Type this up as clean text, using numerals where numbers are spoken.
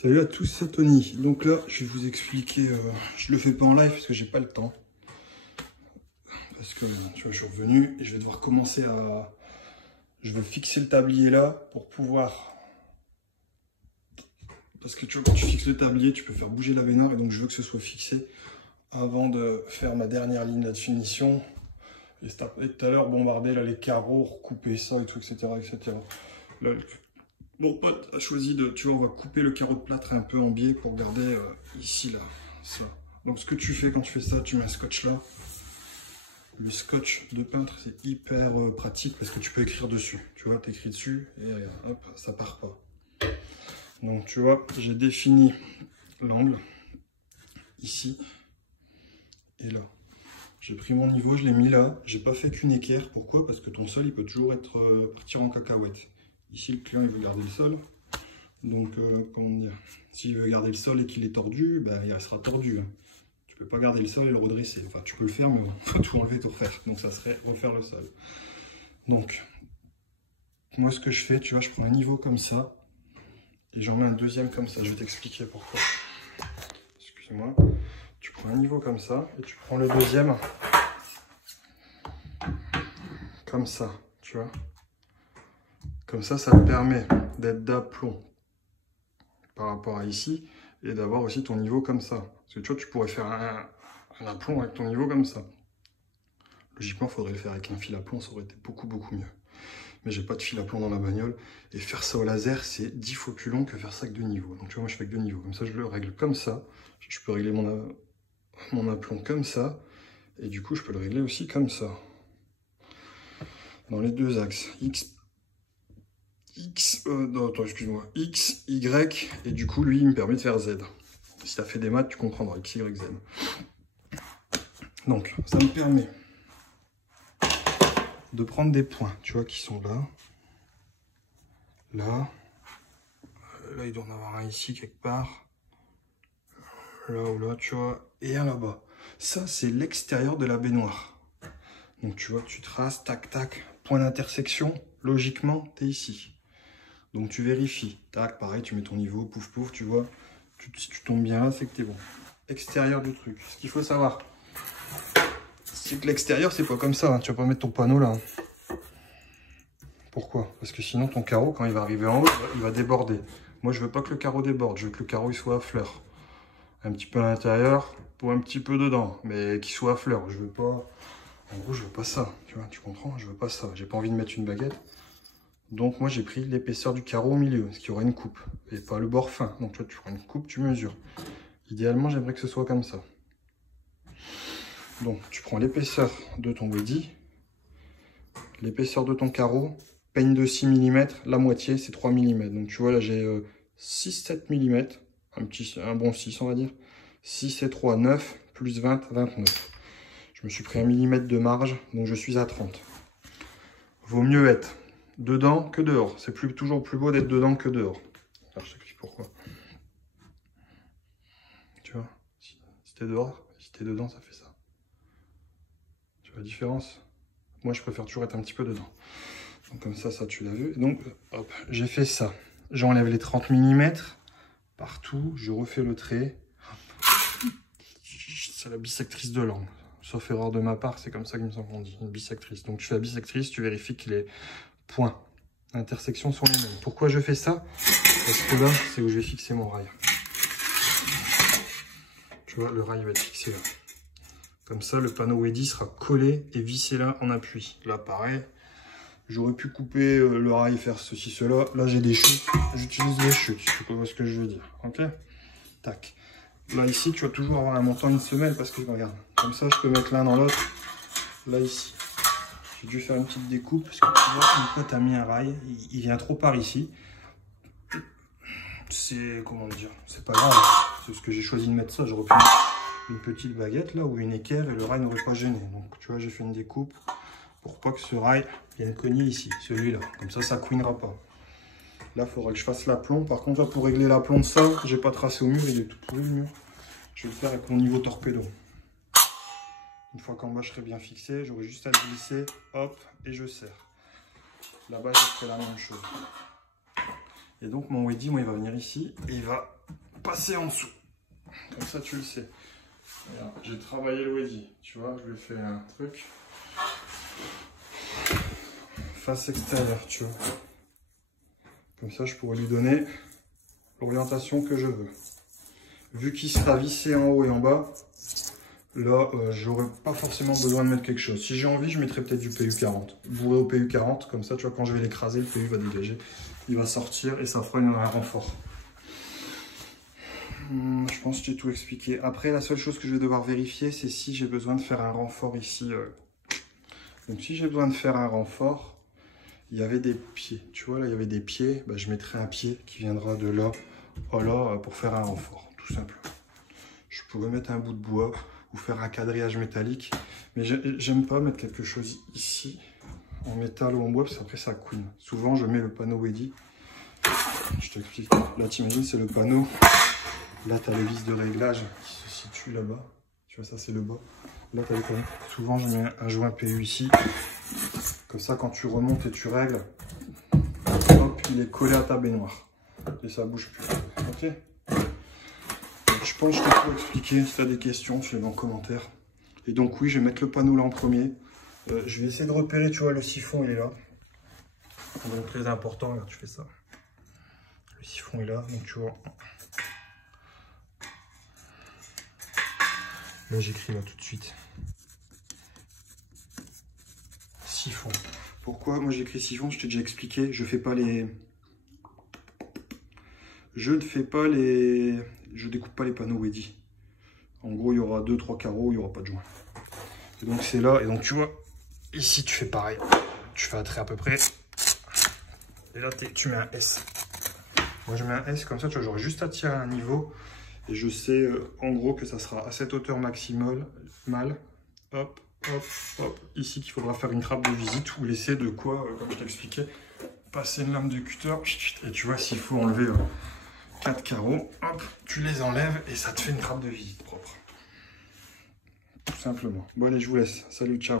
Salut à tous, c'est Tony. Donc là, je vais vous expliquer, je le fais pas en live parce que j'ai pas le temps. Parce que, tu vois, je suis revenu et je vais devoir commencer à... Je vais fixer le tablier là pour pouvoir... Parce que tu vois, quand tu fixes le tablier, tu peux faire bouger la baignoire et donc je veux que ce soit fixé avant de faire ma dernière ligne là de finition. Et tout à l'heure, bombarder là les carreaux, recouper ça et tout, etc. etc. Là, mon pote a choisi de, tu vois, on va couper le carreau de plâtre un peu en biais pour garder ici, là, ça. Donc ce que tu fais quand tu fais ça, tu mets un scotch là. Le scotch de peintre, c'est hyper pratique parce que tu peux écrire dessus. Tu vois, tu écris dessus et hop, ça part pas. Donc tu vois, j'ai défini l'angle, ici et là. J'ai pris mon niveau, je l'ai mis là. J'ai pas fait qu'une équerre. Pourquoi? Parce que ton sol, il peut toujours être partir en cacahuète. Ici, le client, il veut garder le sol. Donc, comment dire, s'il veut garder le sol et qu'il est tordu, ben, il restera tordu. Hein. Tu peux pas garder le sol et le redresser. Enfin, tu peux le faire, mais il faut tout enlever et tout refaire. Donc, ça serait refaire le sol. Donc, moi, ce que je fais, tu vois, je prends un niveau comme ça et j'en mets un deuxième comme ça. Je vais t'expliquer pourquoi. Excuse-moi. Tu prends un niveau comme ça et tu prends le deuxième comme ça, tu vois. Comme ça te permet d'être d'aplomb par rapport à ici et d'avoir aussi ton niveau comme ça. Parce que tu vois, tu pourrais faire un aplomb avec ton niveau comme ça. Logiquement, il faudrait le faire avec un fil à plomb, ça aurait été beaucoup mieux. Mais j'ai pas de fil à plomb dans la bagnole. Et faire ça au laser, c'est 10 fois plus long que faire ça avec deux niveaux. Donc tu vois, moi je fais avec deux niveaux. Comme ça, je le règle comme ça. Je peux régler mon aplomb comme ça. Et du coup, je peux le régler aussi comme ça. Dans les deux axes. Non, attends, excuse-moi. X, Y. Et du coup, lui, il me permet de faire Z. Si tu as fait des maths, tu comprendras. X, Y, Z. Donc, ça me permet de prendre des points, tu vois, qui sont là. Là. Là, il doit en avoir un ici, quelque part. Là ou là, tu vois. Et un là-bas. Ça, c'est l'extérieur de la baignoire. Donc, tu vois, tu traces, tac, tac. Point d'intersection. Logiquement, tu es ici. Donc, tu vérifies. Tac, pareil, tu mets ton niveau, pouf, pouf, tu vois. Si tu tombes bien là, c'est que tu es bon. Extérieur du truc. Ce qu'il faut savoir, c'est que l'extérieur, c'est pas comme ça. Hein. Tu vas pas mettre ton panneau là. Hein. Pourquoi? Parce que sinon, ton carreau, quand il va arriver en haut, il va déborder. Moi, je veux pas que le carreau déborde. Je veux que le carreau il soit à fleur. Un petit peu à l'intérieur, pour un petit peu dedans. Mais qu'il soit à fleur. Je veux pas... En gros, je veux pas ça. Tu vois, tu comprends? Je veux pas ça. J'ai pas envie de mettre une baguette. Donc, moi, j'ai pris l'épaisseur du carreau au milieu. Parce qu'il y aura une coupe. Et pas le bord fin. Donc, tu vois, tu prends une coupe, tu mesures. Idéalement, j'aimerais que ce soit comme ça. Donc, tu prends l'épaisseur de ton body, l'épaisseur de ton carreau, peigne de 6 mm, la moitié, c'est 3 mm. Donc, tu vois, là, j'ai 6-7 mm, un bon 6, on va dire. 6 et 3, 9, plus 20, 29. Je me suis pris 1 mm de marge, donc je suis à 30. Vaut mieux être dedans que dehors. C'est toujours plus beau d'être dedans que dehors. Alors, je t'explique pourquoi. Tu vois, si t'es dehors, si t'es dedans, ça fait ça. Tu vois la différence? Moi, je préfère toujours être un petit peu dedans. Donc, comme ça, tu l'as vu. Donc, hop, j'ai fait ça. J'enlève les 30 mm partout. Je refais le trait. C'est la bissectrice de l'angle. Sauf erreur de ma part, c'est comme ça qu'il me semble qu'on dit. Une bissectrice. Donc, tu fais la bissectrice, tu vérifies que les points d'intersection sont les mêmes. Pourquoi je fais ça? Parce que là, c'est où je vais fixer mon rail. Tu vois, le rail va être fixé là. Comme ça, le panneau Eddy sera collé et vissé là en appui. Là, pareil. J'aurais pu couper le rail, faire ceci, cela. Là, j'ai des chutes. J'utilise les chutes. Tu vois ce que je veux dire. Ok? Tac. Là, ici, tu vas toujours avoir un montant une semelle parce que, regarde, comme ça, je peux mettre l'un dans l'autre. Là, ici. J'ai dû faire une petite découpe parce que tu vois, mon pote a mis un rail. Il vient trop par ici. C'est, comment dire, c'est pas grave. C'est ce que j'ai choisi de mettre ça. J'aurais pu mettre une petite baguette là ou une équerre et le rail n'aurait pas gêné. Donc, tu vois, j'ai fait une découpe pour pas que ce rail vienne cogner ici, celui-là. Comme ça, ça couinera pas. Là, il faudra que je fasse l'aplomb. Par contre, là, pour régler l'aplomb de ça, j'ai pas tracé au mur, il est tout pourri le mur. Je vais le faire avec mon niveau torpedo. Une fois qu'en bas, je serai bien fixé, j'aurai juste à le glisser, hop, et je serre. Là-bas, je ferai la même chose. Et donc mon wedgie, moi, il va venir ici et il va passer en dessous. Comme ça, tu le sais. J'ai travaillé le wedgie, tu vois, je lui ai fait un truc. Face extérieure, tu vois. Comme ça, je pourrais lui donner l'orientation que je veux. Vu qu'il sera vissé en haut et en bas, là, j'aurais pas forcément besoin de mettre quelque chose. Si j'ai envie, je mettrais peut-être du PU40. Bourré au PU40, comme ça, tu vois, quand je vais l'écraser, le PU va dégager. Il va sortir et ça fera un renfort. Je pense que j'ai tout expliqué. Après, la seule chose que je vais devoir vérifier, c'est si j'ai besoin de faire un renfort ici. Donc, si j'ai besoin de faire un renfort, il y avait des pieds. Tu vois, là, il y avait des pieds. Bah, je mettrai un pied qui viendra de là à là pour faire un renfort, tout simplement. Je pourrais mettre un bout de bois ou faire un quadrillage métallique. Mais j'aime pas mettre quelque chose ici, en métal ou en bois, parce qu'après, ça couine. Souvent, je mets le panneau wedgie. Je t'explique. Là, t'imagines, c'est le panneau. Là, tu as le vis de réglage qui se situe là-bas. Tu vois, ça, c'est le bas. Là, tu as les panneaux. Souvent, je mets un joint PU ici. Comme ça, quand tu remontes et tu règles, hop, il est collé à ta baignoire. Et ça bouge plus. Ok? Donc, je pense que je t'ai tout expliqué. Si tu as des questions, tu les mets en commentaire. Et donc, oui, je vais mettre le panneau là en premier. Je vais essayer de repérer, tu vois, le siphon, il est là. Donc, très important, regarde, tu fais ça. Le siphon est là, donc tu vois. Là, j'écris là tout de suite. Siphon. Pourquoi moi j'écris siphon? Je t'ai déjà expliqué. Je ne fais pas les. Je découpe pas les panneaux wedgie. En gros, il y aura 2-3 carreaux, il n'y aura pas de joint. Et donc c'est là. Et donc tu vois, ici tu fais pareil. Tu fais un trait à peu près. Et là tu mets un S. Moi je mets un S comme ça, tu vois, j'aurai juste à tirer à un niveau. Et je sais en gros que ça sera à cette hauteur maximale. Hop, hop, hop. Ici qu'il faudra faire une trappe de visite ou laisser de quoi, comme je t'expliquais, passer une lame de cutter. Et tu vois, s'il faut enlever 4 carreaux, hop, tu les enlèves et ça te fait une trappe de visite propre. Tout simplement. Bon allez, je vous laisse. Salut, ciao.